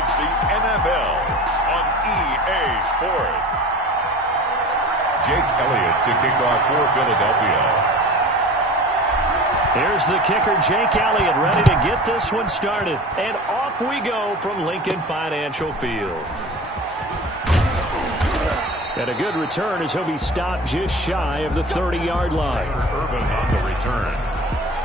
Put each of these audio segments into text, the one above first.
It's the NFL on EA Sports. Jake Elliott to kick off for Philadelphia. Here's the kicker, Jake Elliott, ready to get this one started. And off we go from Lincoln Financial Field. And a good return as he'll be stopped just shy of the 30-yard line. Urban on the return.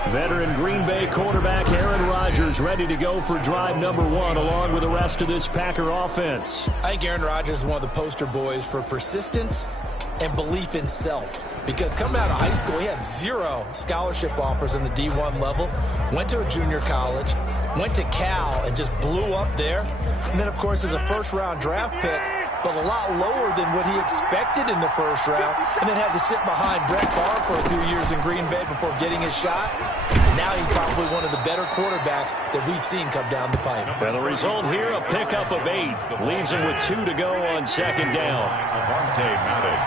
Veteran Green Bay quarterback Aaron Rodgers ready to go for drive number 1 along with the rest of this Packer offense. I think Aaron Rodgers is one of the poster boys for persistence and belief in self. Because coming out of high school, he had 0 scholarship offers in the D1 level. Went to a junior college, went to Cal, and just blew up there. And then, of course, as a first-round draft pick, but a lot lower than what he expected in the first round, and then had to sit behind Brett Favre for a few years in Green Bay before getting his shot. And now he's probably one of the better quarterbacks that we've seen come down the pipe. And the result here, a pickup of 8. Leaves him with 2 to go on second down. Madden.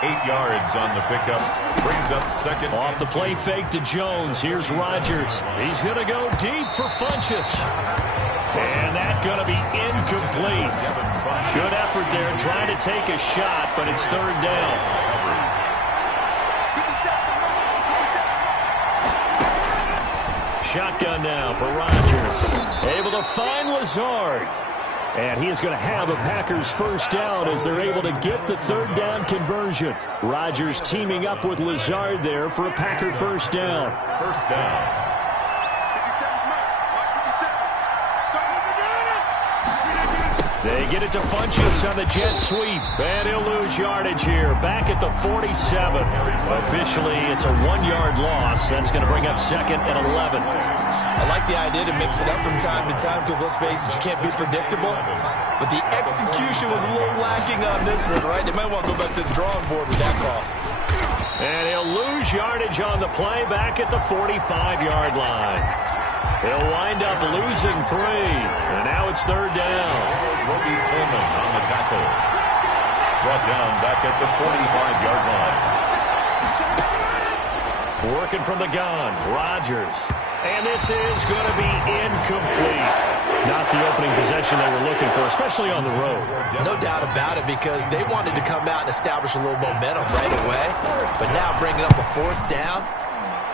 8 yards on the pickup. Brings up second. Off the play fake to Jones. Here's Rodgers. He's going to go deep for Funchess. And that's going to be incomplete. Good effort there trying to take a shot, but it's third down. Shotgun now for Rodgers. Able to find Lazard. And he is going to have a Packers first down as they're able to get the third down conversion. Rodgers teaming up with Lazard there for a Packer first down. First down. They get it to Funchess on the jet sweep. And he'll lose yardage here. Back at the 47. Officially, it's a 1-yard loss. That's going to bring up second and 11. I like the idea to mix it up from time to time because, let's face it, you can't be predictable. But the execution was a little lacking on this one, right? They might want to go back to the drawing board with that call. And he'll lose yardage on the play back at the 45-yard line. He'll wind up losing 3. And now it's third down. Roby Coleman on the tackle. Brought down back at the 45-yard line. Working from the gun, Rodgers. And this is going to be incomplete. Not the opening possession they were looking for, especially on the road. No doubt about it, because they wanted to come out and establish a little momentum right away. But now bringing up a fourth down,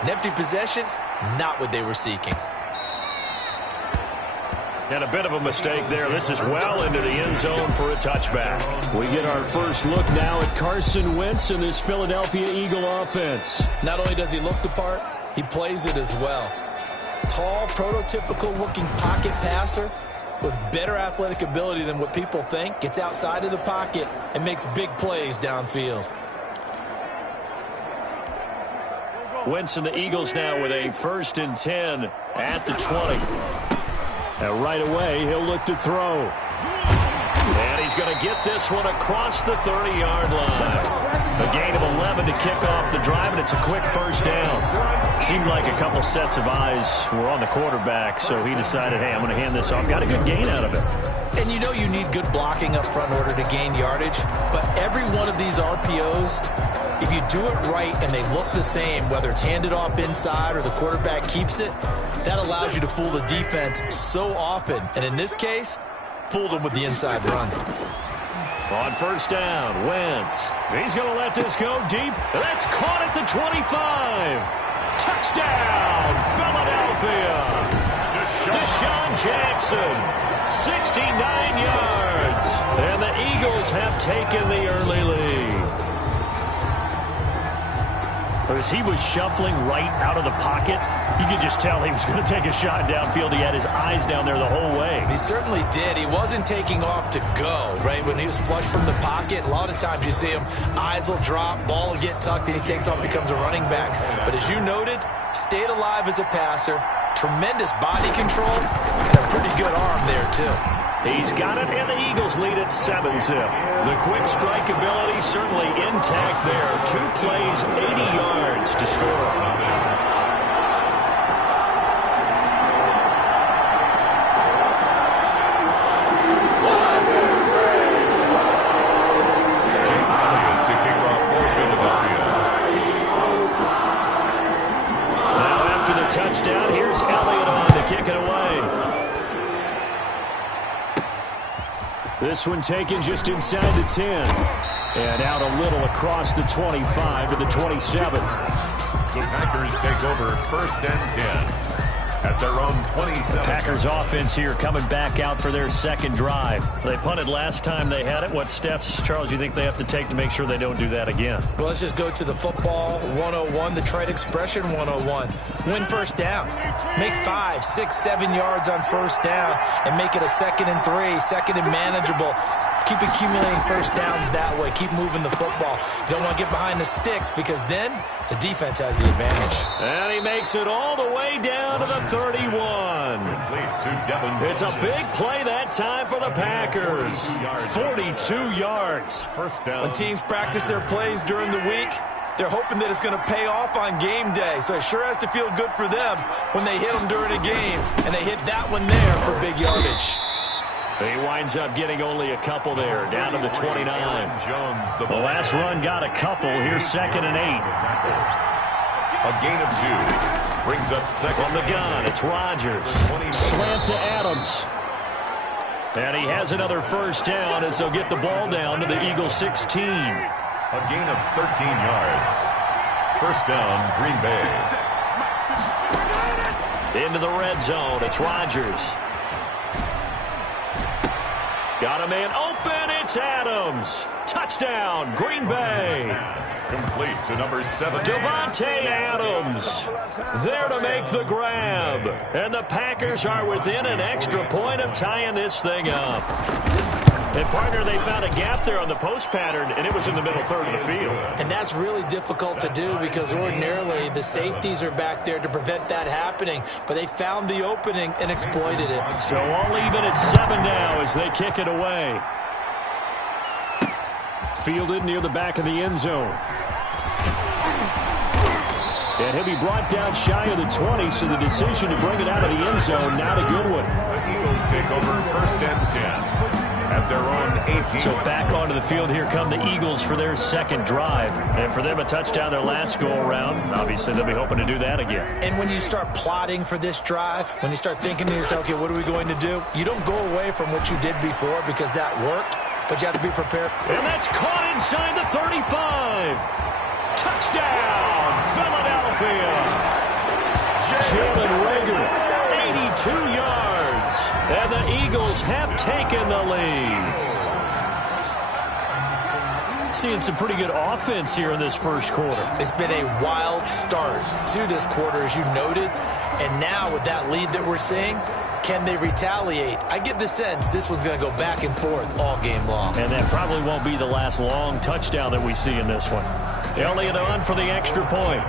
an empty possession, not what they were seeking. And a bit of a mistake there. This is well into the end zone for a touchback. We get our first look now at Carson Wentz and this Philadelphia Eagle offense. Not only does he look the part, he plays it as well. Tall, prototypical-looking pocket passer with better athletic ability than what people think. Gets outside of the pocket and makes big plays downfield. Wentz and the Eagles now with a 1st and 10 at the 20. And right away, he'll look to throw. And he's going to get this one across the 30-yard line. A gain of 11 to kick off the drive, and it's a quick first down. Seemed like a couple sets of eyes were on the quarterback, so he decided, hey, I'm going to hand this off. Got a good gain out of it. And you know you need good blocking up front in order to gain yardage, but every one of these RPOs, if you do it right and they look the same, whether it's handed off inside or the quarterback keeps it, that allows you to fool the defense so often. And in this case, fooled them with the inside run. On first down, Wentz. He's going to let this go deep. That's caught at the 25. Touchdown, Philadelphia. Deshaun Jackson, 69 yards. And the Eagles have taken the early lead. As he was shuffling right out of the pocket, you could just tell he was going to take a shot downfield. He had his eyes down there the whole way. He certainly did. He wasn't taking off to go, right? When he was flush from the pocket, a lot of times you see him, eyes will drop, ball will get tucked, and he takes off, becomes a running back. But as you noted, stayed alive as a passer, tremendous body control, and a pretty good arm there, too. He's got it, and the Eagles lead at 7-zip. The quick strike ability certainly intact there. 2 plays, 80 yards to score. Now after the touchdown, here's Elliott on to kick it away. This one taken just inside the 10. And out a little across the 25 to the 27. The Packers take over 1st and 10 at their own 27. Packers offense here coming back out for their second drive. They punted last time they had it. What steps, Charles, you think they have to take to make sure they don't do that again? Well, let's just go to the football 101, the trade expression 101. Win first down. Make 5, 6, 7 yards on first down and make it a 2nd and 3, 2nd and manageable. Keep accumulating first downs that way. Keep moving the football. You don't want to get behind the sticks because then the defense has the advantage. And he makes it all the way down to the 31. It's a big play that time for the Packers. 42 yards. First down. When teams practice their plays during the week, they're hoping that it's going to pay off on game day. So it sure has to feel good for them when they hit them during a game. And they hit that one there for big yardage. He winds up getting only a couple there, down to the 29. Jones, the last run got a couple. Here's 2nd and 8. A gain of 2. Brings up 2nd. From the gun, it's Rodgers. Slant to Adams. And he has another first down as they'll get the ball down to the Eagles 16. A gain of 13 yards. First down, Green Bay. Into the red zone, it's Rodgers. Got a man open, it's Adams. Touchdown, Green Bay. Complete to number 7. Davante Adams there to make the grab. And the Packers are within an extra point of tying this thing up. And, partner, they found a gap there on the post pattern, and it was in the middle third of the field. And that's really difficult to do because ordinarily the safeties are back there to prevent that happening. But they found the opening and exploited it. So all even at 7 now as they kick it away. Fielded near the back of the end zone. And he'll be brought down shy of the 20, so the decision to bring it out of the end zone, not a good one. The Eagles take over 1st and 10. At their own 18. So back onto the field here come the Eagles for their second drive. And for them a touchdown their last go-around. Obviously they'll be hoping to do that again. And when you start plotting for this drive, when you start thinking to yourself, okay, what are we going to do? You don't go away from what you did before because that worked, but you have to be prepared. And that's caught inside the 35. Touchdown, Philadelphia. Jalen Reagor, 82 yards. And the Eagles have taken the lead. Seeing some pretty good offense here in this first quarter. It's been a wild start to this quarter, as you noted. And now with that lead that we're seeing, can they retaliate? I get the sense this one's going to go back and forth all game long. And that probably won't be the last long touchdown that we see in this one. Elliott on for the extra point.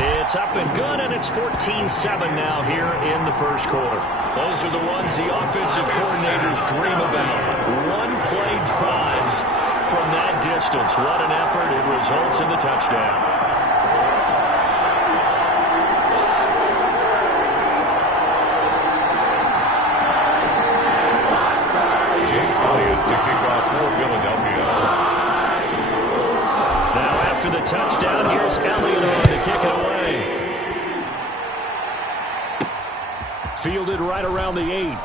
It's up and good, and it's 14-7 now here in the first quarter. Those are the ones the offensive coordinators dream about. One-play drives from that distance. What an effort. It results in the touchdown. Jake Elliott to kick off for Philadelphia. Now after the touchdown, here's Elliott on to kick it away. Fielded right around the 8.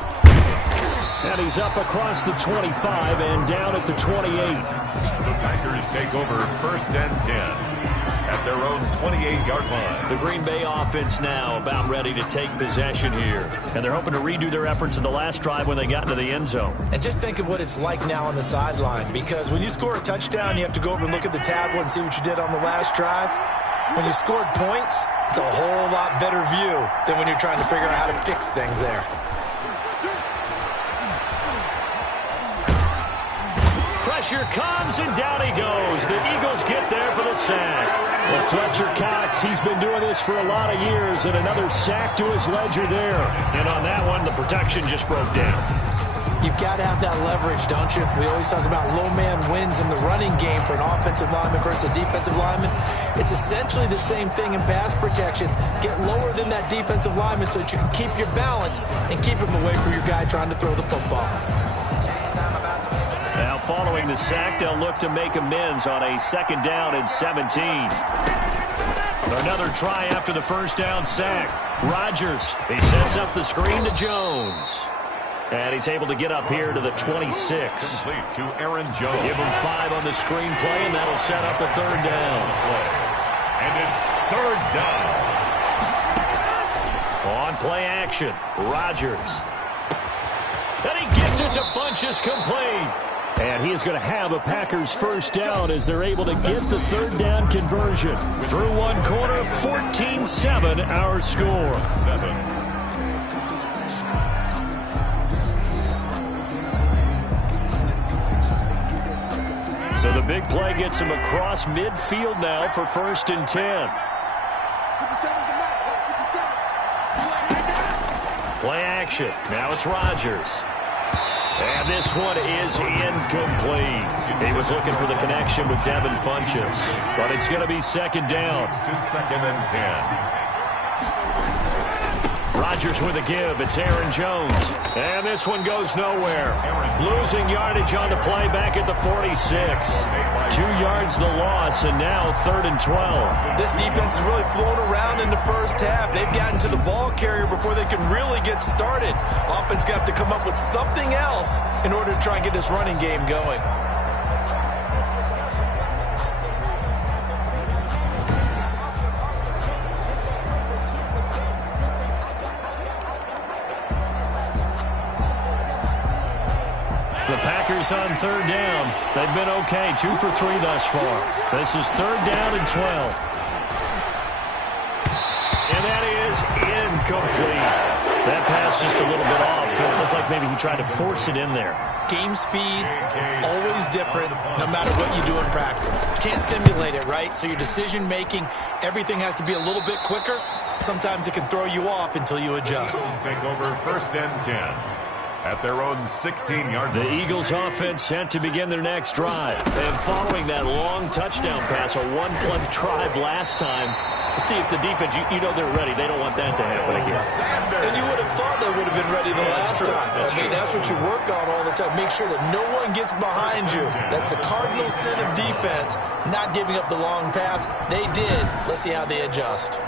And he's up across the 25 and down at the 28. The Packers take over 1st and 10 at their own 28-yard line. The Green Bay offense now about ready to take possession here. And they're hoping to redo their efforts in the last drive when they got into the end zone. And just think of what it's like now on the sideline, because when you score a touchdown, you have to go over and look at the tablet and see what you did on the last drive. When you scored points, it's a whole lot better view than when you're trying to figure out how to fix things there. Pressure comes, and down he goes. The Eagles get there for the sack. Well, Fletcher Cox, he's been doing this for a lot of years, and another sack to his ledger there. And on that one, the protection just broke down. You've got to have that leverage, don't you? We always talk about low man wins in the running game for an offensive lineman versus a defensive lineman. It's essentially the same thing in pass protection. Get lower than that defensive lineman so that you can keep your balance and keep him away from your guy trying to throw the football. Now following the sack, they'll look to make amends on a 2nd down and 17. Another try after the first down sack. Rodgers, he sets up the screen to Jones. And he's able to get up here to the 26. Complete to Aaron Jones. Give him 5 on the screenplay, and that'll set up a third down. And it's third down. On play action, Rodgers. And he gets it to Funchess complete. And he is going to have a Packers first down as they're able to get the third down conversion. Through one quarter, 14-7 our score. 7. So the big play gets him across midfield now for 1st and 10. Play action. Now it's Rodgers. And this one is incomplete. He was looking for the connection with Devin Funchess. But it's going to be second down. To 2nd and 10. Rodgers with a give. It's Aaron Jones. And this one goes nowhere. Losing yardage on the play back at the 46. 2 yards the loss, and now 3rd and 12. This defense has really flown around in the first half. They've gotten to the ball carrier before they can really get started. Offense got to come up with something else in order to try and get this running game going. The Packers on 3rd down. They've been okay, 2 for 3 thus far. This is 3rd down and 12. And that is incomplete. That pass just a little bit off. It looked like maybe he tried to force it in there. Game speed, always different, no matter what you do in practice. You can't simulate it, right? So your decision-making, everything has to be a little bit quicker. Sometimes it can throw you off until you adjust. Take over 1st and 10. At their own 16-yard line. The Eagles offense set to begin their next drive. And following that long touchdown pass, a one-play drive last time, see if the defense, you know they're ready. They don't want that to happen again. And you would have thought they would have been ready the last time. That's what you work on all the time. Make sure that no one gets behind you. That's the cardinal sin of defense, not giving up the long pass. They did. Let's see how they adjust.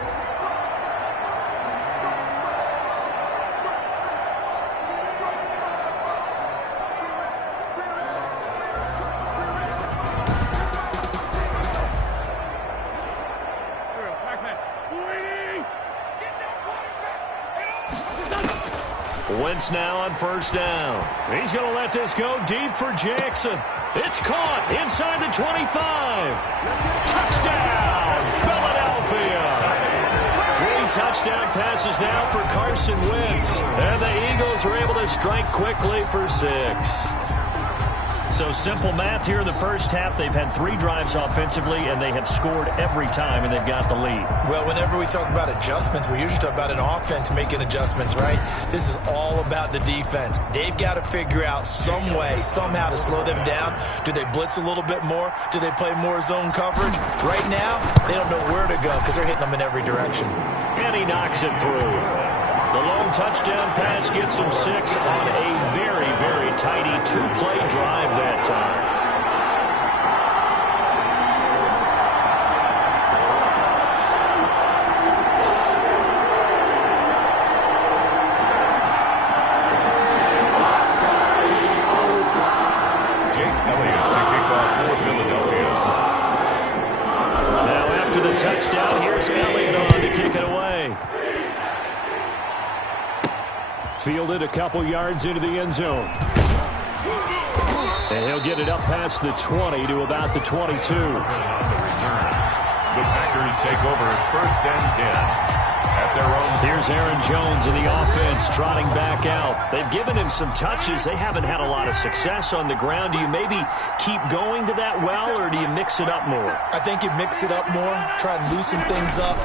Wentz now on 1st down. He's going to let this go deep for Jackson. It's caught inside the 25. Touchdown, Philadelphia. 3 touchdown passes now for Carson Wentz. And the Eagles are able to strike quickly for 6. So simple math here in the first half. They've had 3 drives offensively, and they have scored every time, and they've got the lead. Well, whenever we talk about adjustments, we usually talk about an offense making adjustments, right? This is all about the defense. They've got to figure out some way, somehow to slow them down. Do they blitz a little bit more? Do they play more zone coverage? Right now, they don't know where to go because they're hitting them in every direction. And he knocks it through. The long touchdown pass gets him 6 on a very, very tidy 2-play drive that time. Jake Elliott to kick off for Philadelphia. Now after the touchdown, here's Elliott on to kick it away. Fielded a couple yards into the end zone. And he'll get it up past the 20 to about the 22. On the return, the Packers take over at 1st and 10. At their own. Here's Aaron Jones in the offense trotting back out. They've given him some touches. They haven't had a lot of success on the ground. Do you maybe keep going to that well, or do you mix it up more? I think you mix it up more, try and loosen things up.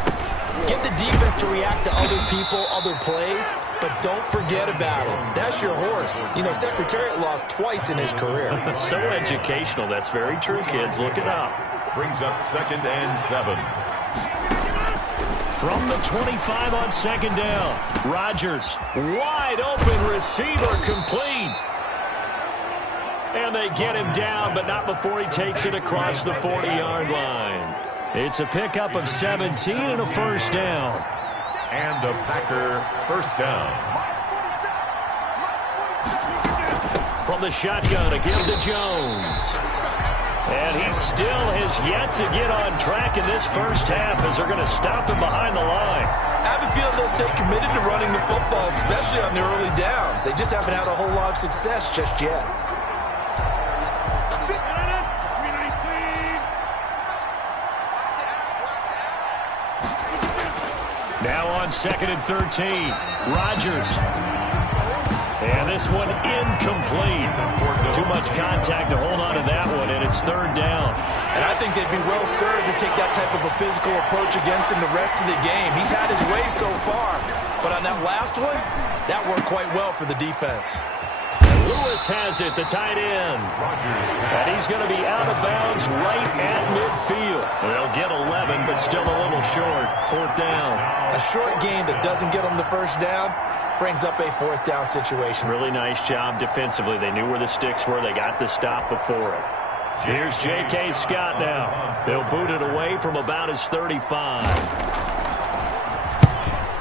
Get the defense to react to other people, other plays, but don't forget about it. That's your horse. You know, Secretariat lost twice in his career. So educational. That's very true, kids. Look it up. Brings up 2nd and 7. From the 25 on 2nd down, Rodgers, wide open receiver, complete. And they get him down, but not before he takes it across the 40-yard line. It's a pickup of 17 and a first down. And a Packer first down. From the shotgun, a give to Jones. And he still has yet to get on track in this first half as they're going to stop him behind the line. I have a feeling they'll stay committed to running the football, especially on the early downs. They just haven't had a whole lot of success just yet. Now on 2nd and 13, Rodgers. And this one incomplete. Too much contact to hold on to that one, and it's 3rd down. And I think they'd be well served to take that type of a physical approach against him the rest of the game. He's had his way so far, but on that last one, that worked quite well for the defense. Lewis has it, the tight end. And he's going to be out of bounds right at midfield. They'll get 11, but still a little short. 4th down. A short gain that doesn't get them the first down brings up a 4th down situation. Really nice job defensively. They knew where the sticks were. They got the stop before it. Here's J.K. Scott now. They'll boot it away from about his 35.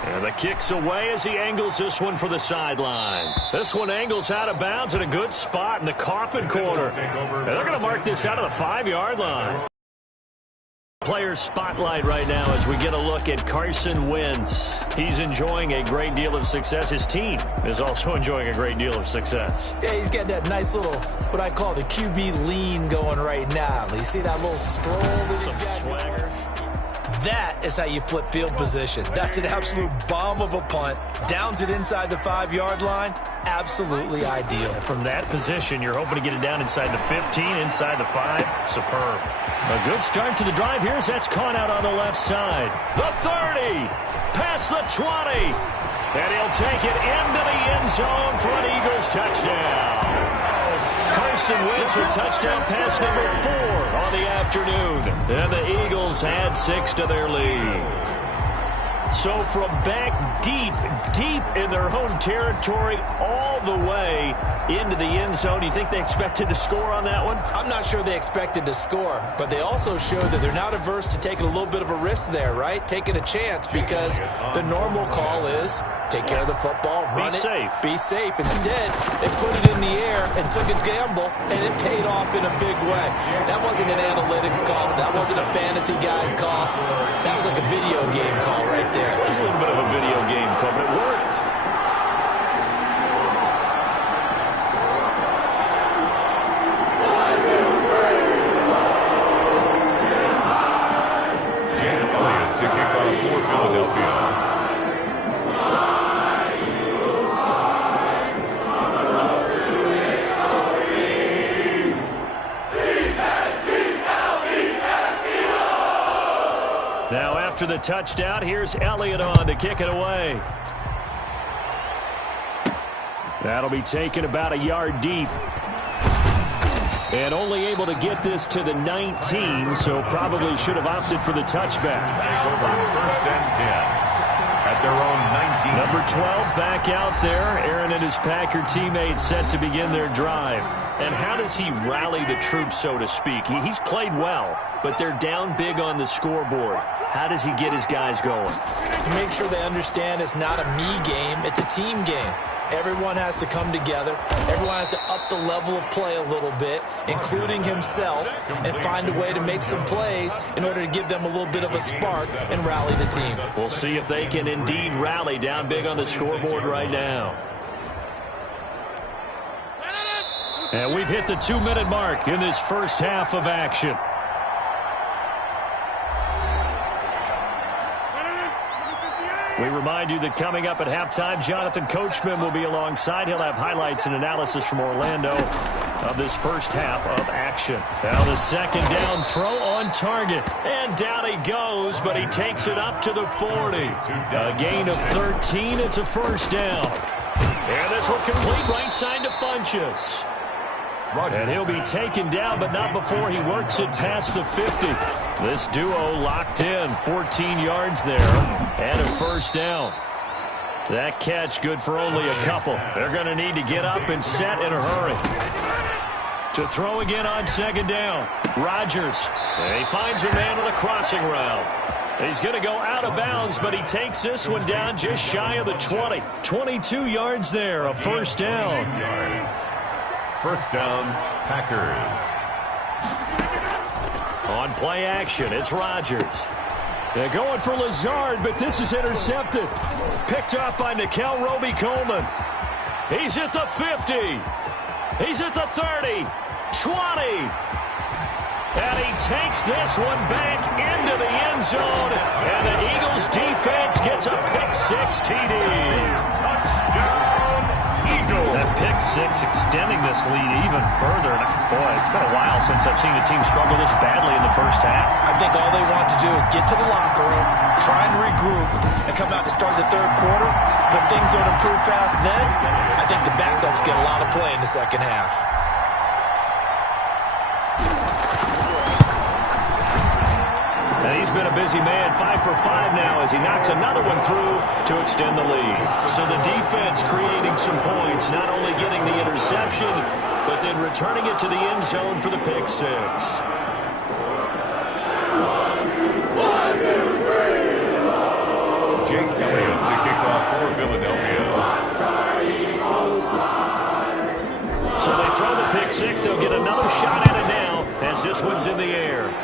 And the kick's away as he angles this one for the sideline. This one angles out of bounds in a good spot in the coffin corner. And they're going to mark this out of the 5-yard line. Player spotlight right now as we get a look at Carson Wentz. He's enjoying a great deal of success. His team is also enjoying a great deal of success. Yeah, he's got that nice little, what I call the QB lean going right now. You see that little stroll that he's got? Swagger. That is how you flip field position. That's an absolute bomb of a punt. Downs it inside the 5-yard line. Absolutely ideal. From that position, you're hoping to get it down inside the 15, inside the 5. Superb. A good start to the drive here as that's caught out on the left side. The 30, past the 20, and he'll take it into the end zone for an Eagles touchdown. Carson Wentz with touchdown pass number 4 on the afternoon. And the Eagles add 6 to their lead. So from back deep in their own territory all the way into the end zone, you think they expected to score on that one? I'm not sure they expected to score, but they also showed that they're not averse to taking a little bit of a risk there, right? Taking a chance, because the normal call is take care of the football, run it, be safe. Instead, they put it in the air and took a gamble, and it paid off in a big way. That wasn't an analytics call. That wasn't a fantasy guy's call. That was like a video game call right there. It was a little bit of a video game call, but it worked. Jake Elliott to kick off for Philadelphia. Now after the touchdown, here's Elliott on to kick it away. That'll be taken about a yard deep. And only able to get this to the 19, so probably should have opted for the touchback. Take over 1st and 10 at their own 19. Number 12 back out there. Aaron and his Packer teammates set to begin their drive. And how does he rally the troops, so to speak? He's played well, but they're down big on the scoreboard. How does he get his guys going? To make sure they understand it's not a me game, it's a team game. Everyone has to come together. Everyone has to up the level of play a little bit, including himself, and find a way to make some plays in order to give them a little bit of a spark and rally the team. We'll see if they can indeed rally down big on the scoreboard right now. And we've hit the 2-minute mark in this first half of action. We remind you that coming up at halftime, Jonathan Coachman will be alongside. He'll have highlights and analysis from Orlando of this first half of action. Now the 2nd down throw on target. And down he goes, but he takes it up to the 40. A gain of 13. It's a first down. And this will complete right side to Funchess. And he'll be taken down, but not before he works it past the 50. This duo locked in, 14 yards there, and a first down. That catch good for only a couple. They're going to need to get up and set in a hurry. To throw again on second down. Rodgers. And he finds a man on the crossing route. He's going to go out of bounds, but he takes this one down just shy of the 20. 22 yards there, a first down. First down, Packers. On play action, it's Rodgers. They're going for Lazard, but this is intercepted. Picked off by Nikel Roby-Coleman. He's at the 50. He's at the 30. 20. And he takes this one back into the end zone. And the Eagles defense gets a pick-6 TD. Touchdown, Eagles. That pick-6 extending this lead even further. Boy, it's been a while since I've seen a team struggle this badly in the first half. I think all they want to do is get to the locker room, try and regroup, and come out to start the third quarter. But things don't improve fast then. I think the backups get a lot of play in the second half. And he's been a busy man, 5 for 5 now as he knocks another one through to extend the lead. So the defense creating some points, not only getting the interception, but then returning it to the end zone for the pick-6. 1, 2, 3. Jake Elliott to kick off for Philadelphia. So they throw the pick-6. They'll get another shot at it now as this one's in the air.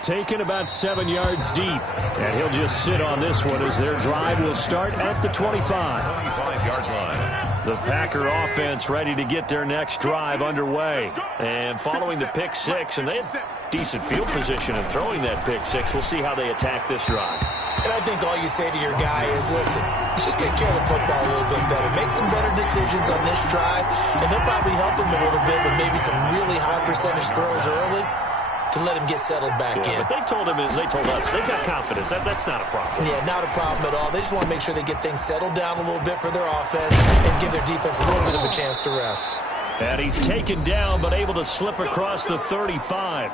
Taken about 7 yards deep. And he'll just sit on this one as their drive will start at the 25. 25-yard line. The Packer offense ready to get their next drive underway. And following the pick-6, and they had decent field position in throwing that pick-6. We'll see how they attack this drive. And I think all you say to your guy is, listen, let's just take care of the football a little bit better. Make some better decisions on this drive, and they'll probably help him a little bit with maybe some really high percentage throws early to let him get settled back in. But they told us, they've got confidence. That's not a problem. Yeah, not a problem at all. They just want to make sure they get things settled down a little bit for their offense and give their defense a little bit of a chance to rest. And he's taken down but able to slip across the 35.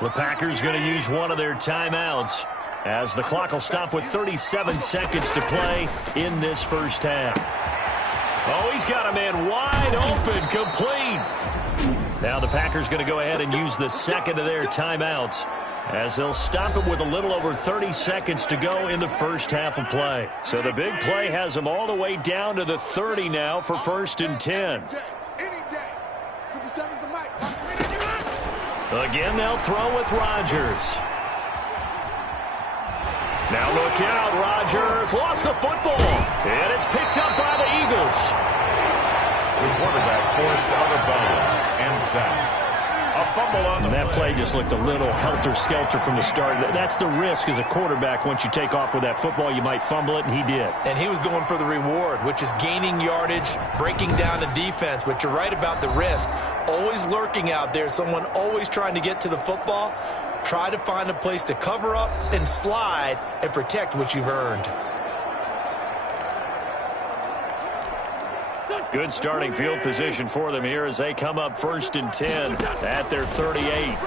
The Packers going to use one of their timeouts as the clock will stop with 37 seconds to play in this first half. Oh, he's got a man wide open, complete. Now the Packers going to go ahead and use the second of their timeouts as they'll stop it with a little over 30 seconds to go in the first half of play. So the big play has them all the way down to the 30 now for 1st and 10. Again, they'll throw with Rodgers. Now look out, Rodgers lost the football, and it's picked up by the Eagles. The quarterback forced out of bounds and sacked. A fumble on the that play just looked a little helter-skelter from the start. That's the risk as a quarterback. Once you take off with that football, you might fumble it, and he did. And he was going for the reward, which is gaining yardage, breaking down the defense. But you're right about the risk. Always lurking out there, someone always trying to get to the football. Try to find a place to cover up and slide and protect what you've earned. Good starting field position for them here as they come up 1st and 10 at their 38.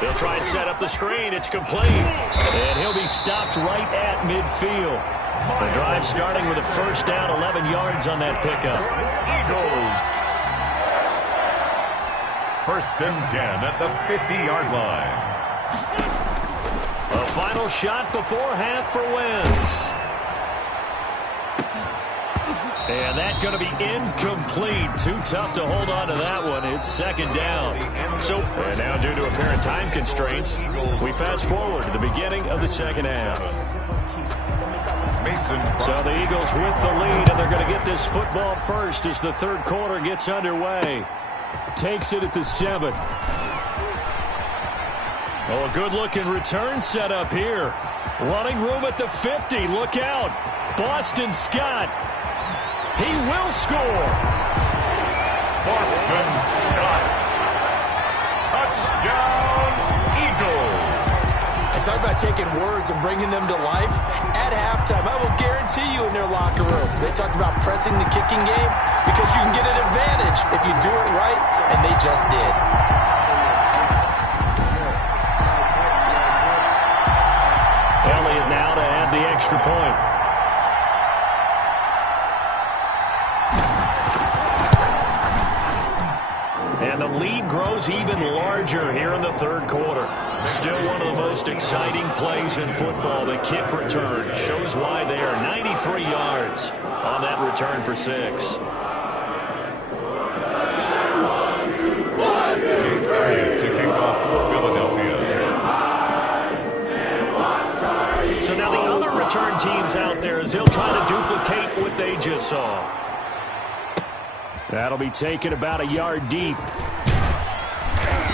They'll try and set up the screen. It's complete. And he'll be stopped right at midfield. The drive starting with a first down, 11 yards on that pickup. Eagles. 1st and 10 at the 50-yard line. A final shot before half for Wentz. And that's going to be incomplete. Too tough to hold on to that one. It's 2nd down. And now due to apparent time constraints, we fast forward to the beginning of the second half. So the Eagles with the lead, and they're going to get this football first as the third quarter gets underway. Takes it at the 7. Oh, a good-looking return set up here. Running room at the 50. Look out. Boston Scott. He will score. Boston Scott. Touchdown, Eagles. And talk about taking words and bringing them to life. At halftime, I will guarantee you in their locker room, they talked about pressing the kicking game because you can get an advantage if you do it right, and they just did. Elliott now to add the extra point. And the lead grows even larger here in the third quarter. Still one of the most exciting plays in football. The kick return shows why they are 93 yards on that return for 6. To kick off for Philadelphia. So now the other return teams out there as they'll try to duplicate what they just saw. That'll be taken about a yard deep.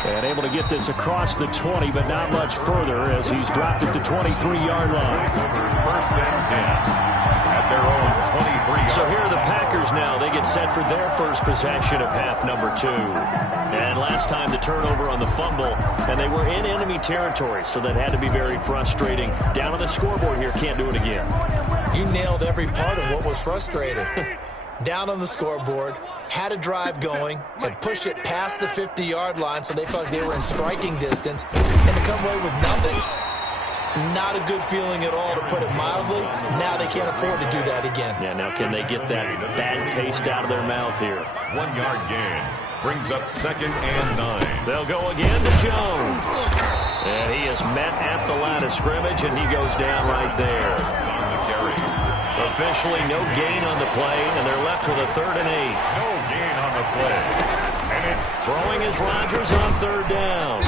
And able to get this across the 20, but not much further as he's dropped at the 23-yard line. First and 10 at their own 23. So here are the Packers now. They get set for their first possession of half number 2. And last time the turnover on the fumble, and they were in enemy territory, so that had to be very frustrating. Down on the scoreboard here, can't do it again. You nailed every part of what was frustrating. Down on the scoreboard, had a drive going, had pushed it past the 50-yard line so they felt like they were in striking distance, and to come away with nothing, not a good feeling at all, to put it mildly. Now they can't afford to do that again. Yeah, now can they get that bad taste out of their mouth here? 1 yard gain brings up 2nd and 9. They'll go again to Jones. And he is met at the line of scrimmage, and he goes down right there. On the carry. Officially no gain on the play, and they're left with a 3rd and 8. No gain on the play. And it's Throwing is Rodgers on 3rd down.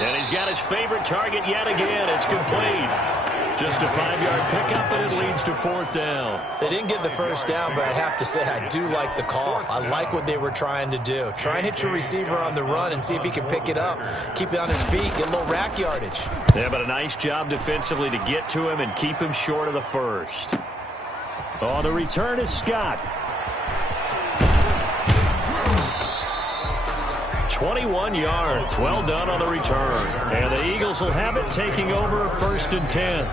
And he's got his favorite target yet again. It's complete. Just a 5-yard pickup, and it leads to 4th down. They didn't get the first down, but I have to say I do like the call. I like what they were trying to do. Try and hit your receiver on the run and see if he can pick it up. Keep it on his feet, get a little rack yardage. Yeah, but a nice job defensively to get to him and keep him short of the first. Oh, the return is Scott. 21 yards. Well done on the return. And the Eagles will have it, taking over 1st and 10.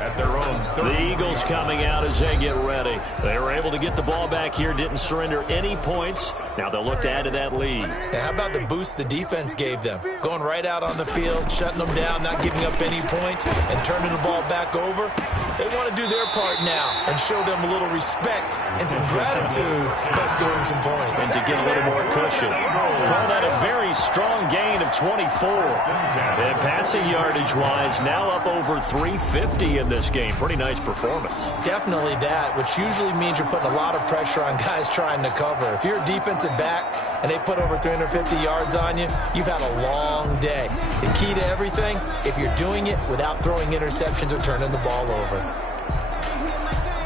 at their own 30. The Eagles coming out as they get ready. They were able to get the ball back here, didn't surrender any points. Now they'll look to add to that lead. Yeah, how about the boost the defense gave them? Going right out on the field, shutting them down, not giving up any points, and turning the ball back over. They want to do their part now and show them a little respect and some gratitude by scoring some points. And to get a little more cushion. Call that a very strong gain of 24. And passing yardage-wise, now up over 350 in this game. Pretty nice performance. Definitely that, which usually means you're putting a lot of pressure on guys trying to cover. If you're a defensive back and they put over 350 yards on you, you've had a long day. The key to everything, if you're doing it without throwing interceptions or turning the ball over.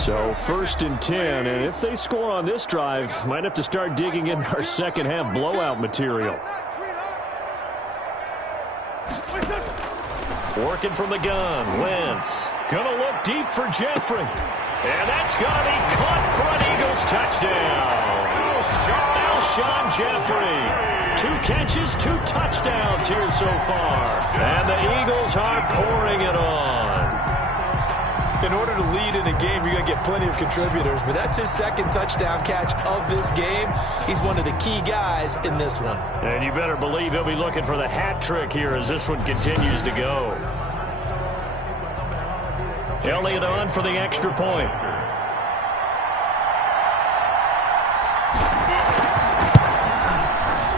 So 1st and 10, and if they score on this drive, might have to start digging in our second half blowout material. Working from the gun, Wentz. Gonna look deep for Jeffrey. And that's gonna be caught for an Eagles touchdown. Alshon Jeffrey. 2 catches, 2 touchdowns here so far. And the Eagles are pouring it on. In order to lead in a game, you're going to get plenty of contributors, but that's his 2nd touchdown catch of this game. He's one of the key guys in this one. And you better believe he'll be looking for the hat trick here as this one continues to go. Elliott on for the extra point.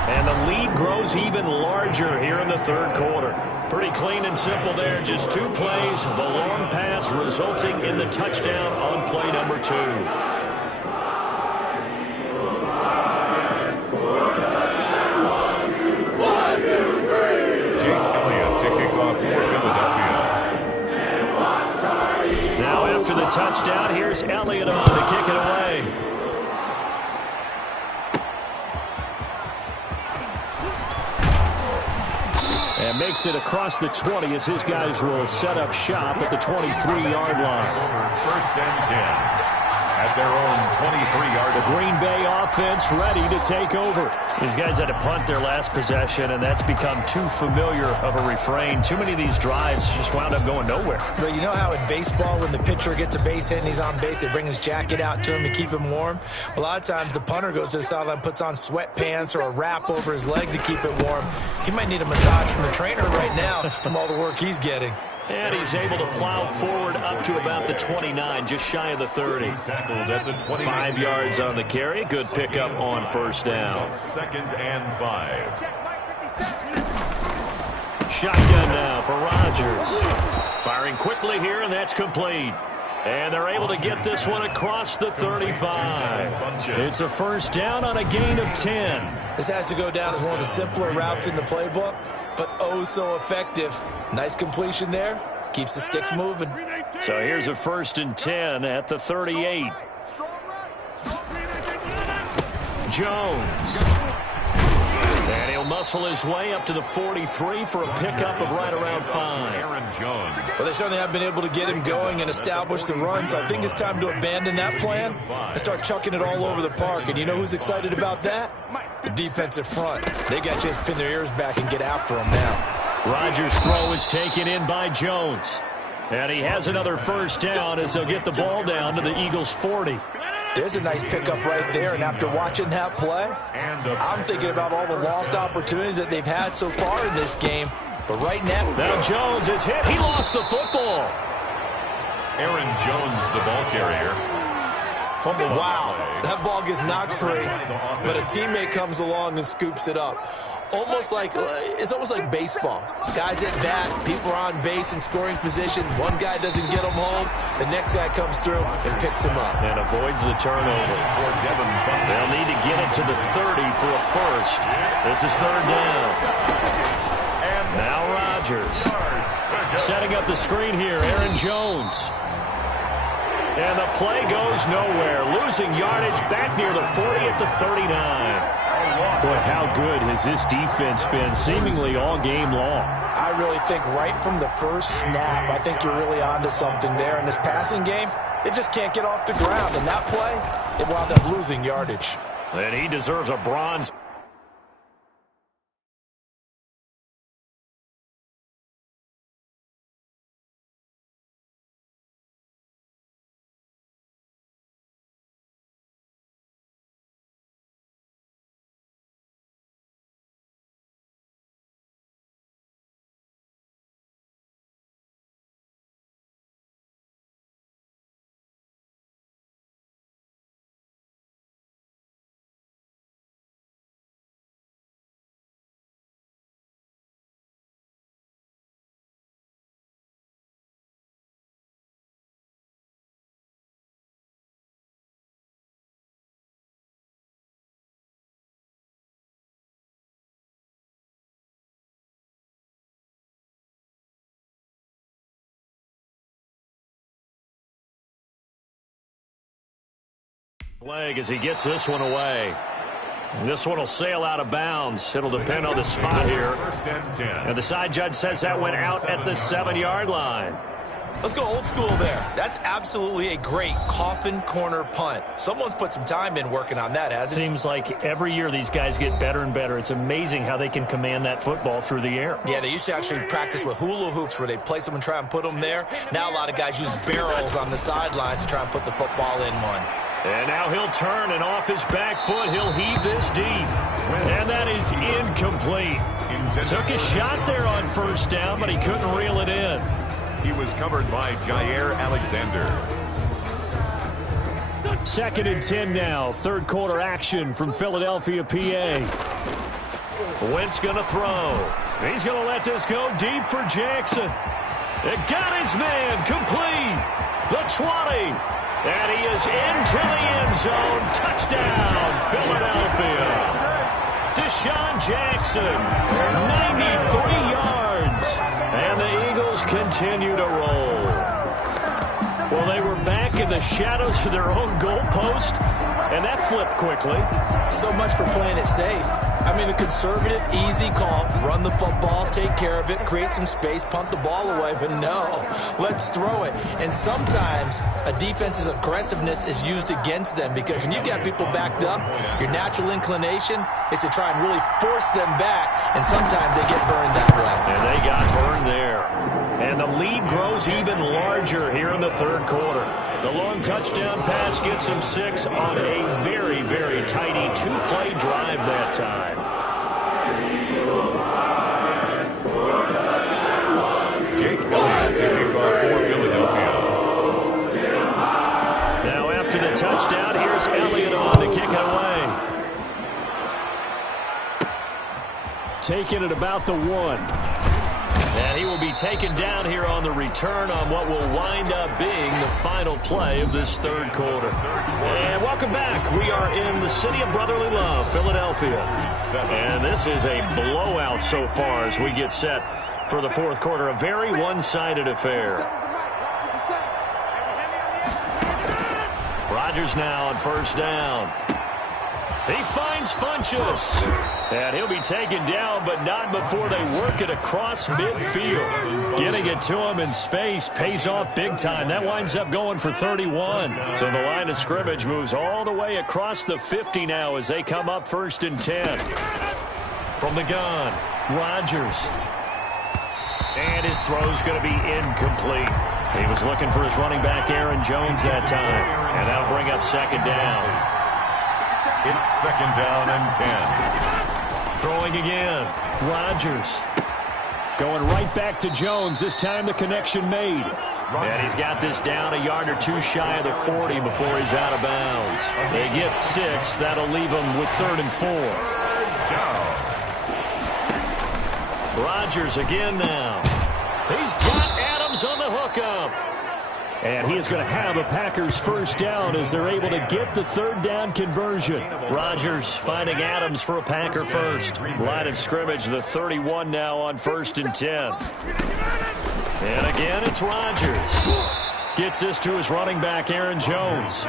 And the lead grows even larger here in the 3rd quarter. Pretty clean and simple there. Just 2 plays. The long pass resulting in the touchdown on play number 2. Jake Elliott to kick off for Philadelphia. Now after the touchdown, here's Elliott on to kick it away. And makes it across the 20 as his guys will set up shop at the 23-yard line. 1st and 10 at their own 23-yard line. The Green Bay offense ready to take over. These guys had to punt their last possession, and that's become too familiar of a refrain. Too many of these drives just wound up going nowhere. But you know how in baseball, when the pitcher gets a base hit and he's on base, they bring his jacket out to him to keep him warm? A lot of times the punter goes to the sideline, puts on sweatpants or a wrap over his leg to keep it warm. He might need a massage from the trainer right now from all the work he's getting. And he's able to plow forward up to about the 29, just shy of the 30. Tackled at the 29. 5 yards on the carry. Good pickup on first down. 2nd and 5. Shotgun now for Rodgers. Firing quickly here, and that's complete. And they're able to get this one across the 35. It's a first down on a gain of 10. This has to go down as one of the simpler routes in the playbook, but oh so effective. Nice completion there. Keeps the sticks moving. So here's a 1st and 10 at the 38. Jones. And he'll muscle his way up to the 43 for a pickup of right around 5. Aaron Jones. Well, they certainly have been able to get him going and establish the run, so I think it's time to abandon that plan and start chucking it all over the park. And you know who's excited about that? The defensive front. They got to just pin their ears back and get after him now. Rodgers' throw is taken in by Jones. And he has another first down as they'll get the ball down to the Eagles' 40. There's a nice pickup right there, and after watching that play, I'm thinking about all the lost opportunities that they've had so far in this game. But right now Jones is hit. He lost the football. Aaron Jones, the ball carrier. Wow, that ball gets knocked free, but a teammate comes along and scoops it up. It's almost like baseball. Guys at bat, people are on base in scoring position. One guy doesn't get them home. The next guy comes through and picks him up. And avoids the turnover. They'll need to get it to the 30 for a first. This is 3rd down. Now Rodgers. Setting up the screen here, Aaron Jones. And the play goes nowhere. Losing yardage back near the 40 at the 39. Boy, how good has this defense been seemingly all game long? I really think right from the first snap, I think you're really onto something there. In this passing game, it just can't get off the ground. And that play, it wound up losing yardage. And he deserves a bronze. Leg as he gets this one away. This one will sail out of bounds. It'll depend on the spot here. 1st and 10. And the side judge says that went out at the 7-yard line. Let's go old school there. That's absolutely a great coffin corner punt. Someone's put some time in working on that, hasn't it? Seems like every year these guys get better and better. It's amazing how they can command that football through the air. Yeah, they used to actually practice with hula hoops where they place them and try and put them there. Now a lot of guys use barrels on the sidelines to try and put the football in one. And now he'll turn, and off his back foot, he'll heave this deep. And that is incomplete. Took a shot there on first down, but he couldn't reel it in. He was covered by Jair Alexander. 2nd and 10 now. 3rd quarter action from Philadelphia, PA. Wentz going to throw. He's going to let this go deep for Jackson. It got his man complete. The 20. And he is into the end zone. Touchdown, Philadelphia. Deshaun Jackson, 93 yards. And the Eagles continue to roll. Well, they were back in the shadows of their own goalpost, and that flipped quickly. So much for playing it safe. I mean, the conservative, easy call, run the football, take care of it, create some space, punt the ball away. But no, let's throw it. And sometimes a defense's aggressiveness is used against them because when you got people backed up, your natural inclination is to try and really force them back, and sometimes they get burned that way. And they got burned there. And the lead grows even larger here in the 3rd quarter. The long touchdown pass gets him 6 on a very, very tidy 2-play drive that time. Jake Elliott to taken at about the 1. And he will be taken down here on the return on what will wind up being the final play of this third quarter. And welcome back. We are in the city of brotherly love, Philadelphia. And this is a blowout so far as we get set for the fourth quarter. A very one-sided affair. Rodgers now on first down. He finds Funchess. And he'll be taken down, but not before they work it across midfield. Getting it to him in space pays off big time. That winds up going for 31. So the line of scrimmage moves all the way across the 50 now as they come up first and 10. From the gun, Rodgers. And his throw's going to be incomplete. He was looking for his running back, Aaron Jones, that time. And that'll bring up second down. It's second down and 10. Throwing again. Rodgers. Going right back to Jones. This time the connection made. And he's got this down a yard or two shy of the 40 before he's out of bounds. They get 6. That'll leave him with 3rd and 4. Rodgers again now. He's got Adams on the hookup. And he is going to have a Packers first down as they're able to get the third down conversion. Rodgers finding Adams for a Packer first. Line of scrimmage, the 31 now on first and 10. And again, it's Rodgers. Gets this to his running back, Aaron Jones.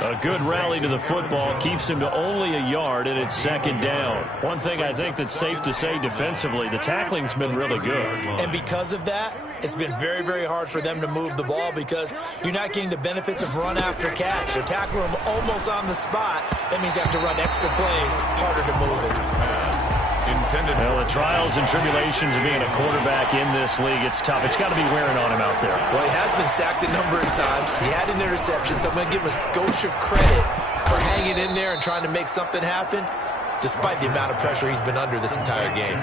A good rally to the football keeps him to only a yard, and it's second down. One thing I think that's safe to say defensively, the tackling's been really good. And because of that, it's been very, very hard for them to move the ball because you're not getting the benefits of run after catch. They're tackling him almost on the spot. That means you have to run extra plays, harder to move it. Well, the trials and tribulations of being a quarterback in this league, it's tough. It's got to be wearing on him out there. Well, he has been sacked a number of times. He had an interception, so I'm going to give him a skosh of credit for hanging in there and trying to make something happen, despite the amount of pressure he's been under this entire game.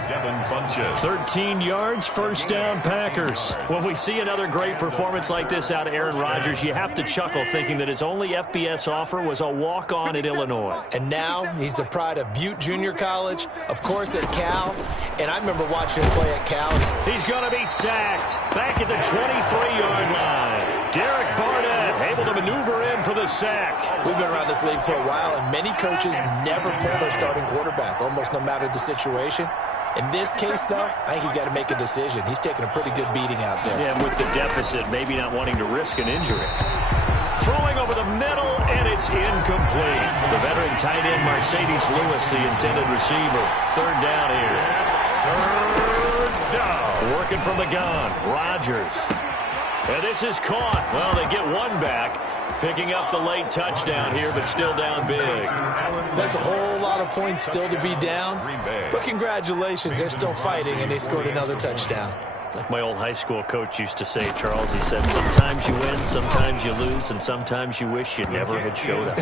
13 yards, first down Packers. When we see another great performance like this out of Aaron Rodgers, you have to chuckle thinking that his only FBS offer was a walk-on at Illinois. And now he's the pride of Butte Junior College, of course at Cal, and I remember watching him play at Cal. He's going to be sacked back at the 23-yard line. Derek Barnett able to maneuver in for the sack. We've been around this league for a while, and many coaches never pull their starting quarterback, almost no matter the situation. In this case, though, I think he's got to make a decision. He's taking a pretty good beating out there. Yeah, with the deficit, maybe not wanting to risk an injury. Throwing over the middle, and it's incomplete. The veteran tight end, Mercedes Lewis, the intended receiver. Third down here. Third down. Working from the gun, Rodgers. And this is caught. Well, they get one back. Picking up the late touchdown here, but still down big. That's a whole lot of points still to be down. But congratulations, they're still fighting, and they scored another touchdown. It's like my old high school coach used to say, Charles. He said, sometimes you win, sometimes you lose, and sometimes you wish you never had showed up.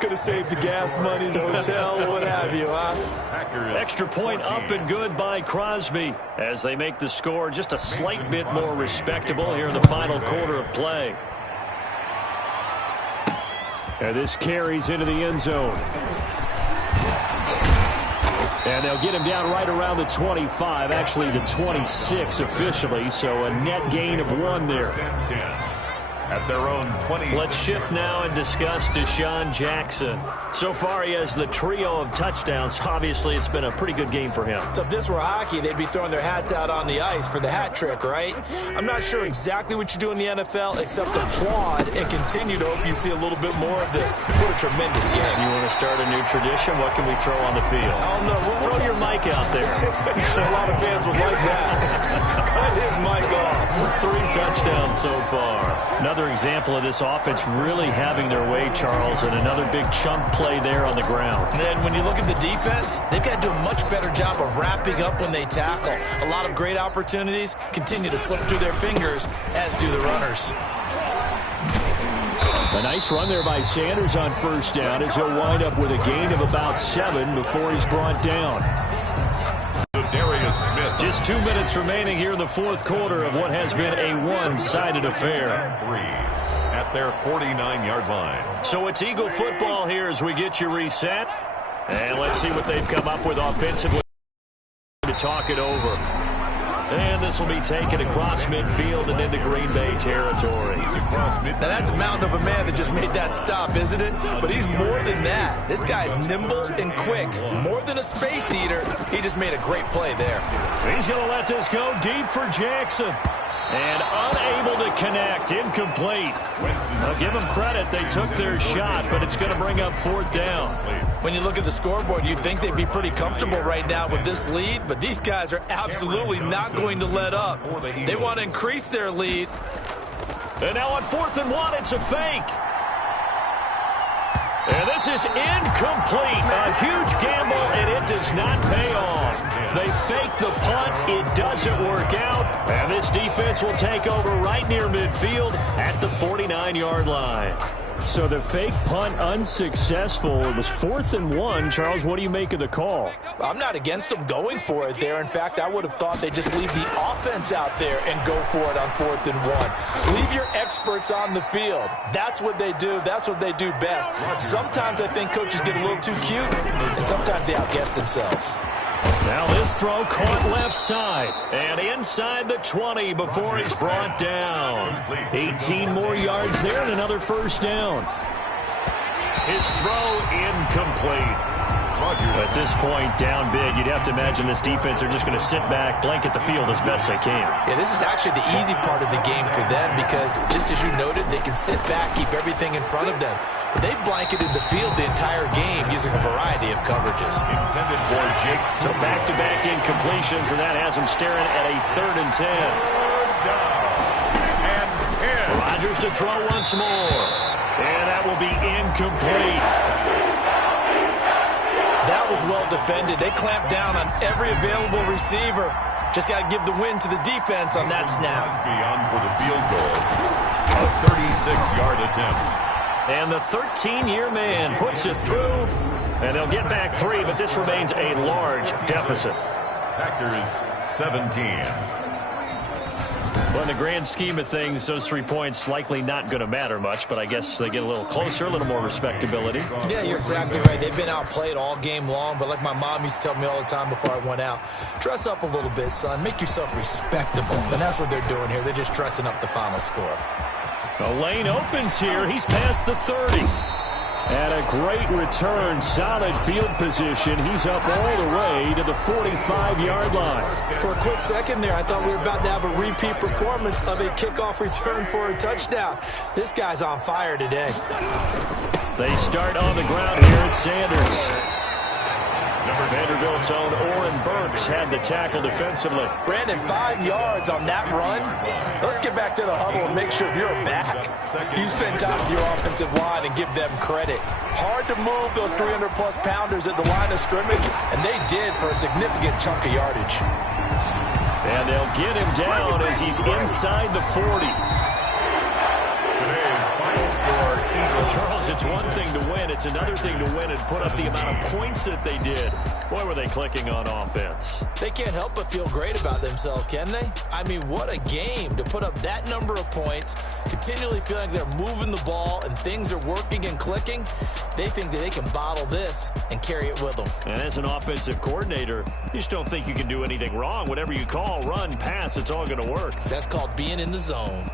Could have saved the gas money, the hotel, what have you, huh? Extra point up and good by Crosby as they make the score just a slight bit more respectable here in the final quarter of play. And this carries into the end zone. And they'll get him down right around the 25, actually the 26 officially, so a net gain of 1 there. At their own 20. Let's shift now and discuss Deshaun Jackson. So far, he has the trio of touchdowns. Obviously, it's been a pretty good game for him. So if this were hockey, they'd be throwing their hats out on the ice for the hat trick, right? I'm not sure exactly what you do in the NFL except applaud and continue to hope you see a little bit more of this. What a tremendous game. You want to start a new tradition? What can we throw on the field? Oh, no. Throw your mic out there. A lot of fans would like that. Cut his mic off. 3 touchdowns so far. Another example of this offense really having their way, Charles, and another big chunk play there on the ground. And then when you look at the defense, they've got to do a much better job of wrapping up when they tackle. A lot of great opportunities continue to slip through their fingers, as do the runners. A nice run there by Sanders on first down as he'll wind up with a gain of about 7 before he's brought down. Just 2 minutes remaining here in the fourth quarter of what has been a one-sided affair. 3 at their 49-yard line. So it's Eagle football here as we get you reset. And let's see what they've come up with offensively. to talk it over. And this will be taken across midfield and into Green Bay territory. Now, that's a mountain of a man that just made that stop, isn't it? But he's more than that. This guy's nimble and quick. More than a space eater. He just made a great play there. He's going to let this go deep for Jackson. And unable to connect. Incomplete. I'll give them credit. They took their shot, but it's going to bring up 4th down. When you look at the scoreboard, you'd think they'd be pretty comfortable right now with this lead, but these guys are absolutely not going to let up. They want to increase their lead. And now on 4th and 1, it's a fake. And this is incomplete. A huge gamble, and it does not pay off. They fake the punt. It doesn't work out. And this defense will take over right near midfield at the 49-yard line. So the fake punt unsuccessful. It was 4th and 1. Charles, what do you make of the call? I'm not against them going for it there. In fact, I would have thought they'd just leave the offense out there and go for it on 4th and 1. Leave your experts on the field. That's what they do. That's what they do best. Sometimes I think coaches get a little too cute, and sometimes they outguess themselves. Now this throw caught left side and inside the 20 before he's brought down. 18 more yards there and another 1st down. His throw incomplete. At this point, down big, you'd have to imagine this defense are just going to sit back, blanket the field as best they can. Yeah, this is actually the easy part of the game for them because, just as you noted, they can sit back, keep everything in front of them. But they've blanketed the field the entire game using a variety of coverages. Intended for Jake. So back-to-back incompletions, and that has them staring at a 3rd and 10. Rodgers to throw once more. And that will be incomplete. That was well defended. They clamped down on every available receiver. Just got to give the win to the defense on that snap. Beyond for the field goal. A 36-yard attempt. And the 13-year man puts it through. And they'll get back 3, but this remains a large deficit. Packers 17. Well, in the grand scheme of things, those 3 points likely not going to matter much, but I guess they get a little closer, a little more respectability. Yeah, you're exactly right. They've been outplayed all game long, but like my mom used to tell me all the time before I went out, dress up a little bit, son. Make yourself respectable. And that's what they're doing here. They're just dressing up the final score. The lane opens here. He's past the 30. And a great return, solid field position. He's up all the way to the 45-yard line. For a quick second there, I thought we were about to have a repeat performance of a kickoff return for a touchdown. This guy's on fire today. They start on the ground here at Sanders. Vanderbilt's own Oren Burks had the tackle defensively. Brandon, 5 yards on that run. Let's get back to the huddle and make sure if you're a back, you spend time with your offensive line and give them credit. Hard to move those 300-plus pounders at the line of scrimmage, and they did for a significant chunk of yardage. And they'll get him down as he's inside the 40. Charles, it's one thing to win. It's another thing to win and put up the amount of points that they did. Boy, were they clicking on offense. They can't help but feel great about themselves, can they? I mean, what a game to put up that number of points, continually feeling like they're moving the ball and things are working and clicking. They think that they can bottle this and carry it with them. And as an offensive coordinator, you just don't think you can do anything wrong. Whatever you call, run, pass, it's all going to work. That's called being in the zone.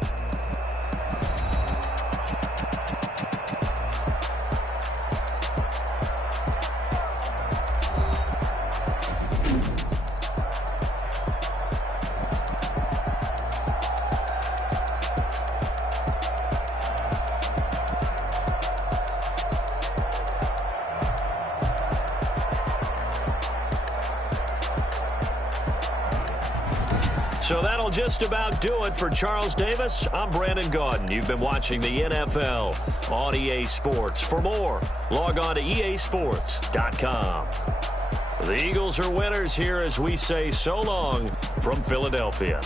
So that'll just about do it for Charles Davis. I'm Brandon Gaudin. You've been watching the NFL on EA Sports. For more, log on to easports.com. The Eagles are winners here as we say so long from Philadelphia.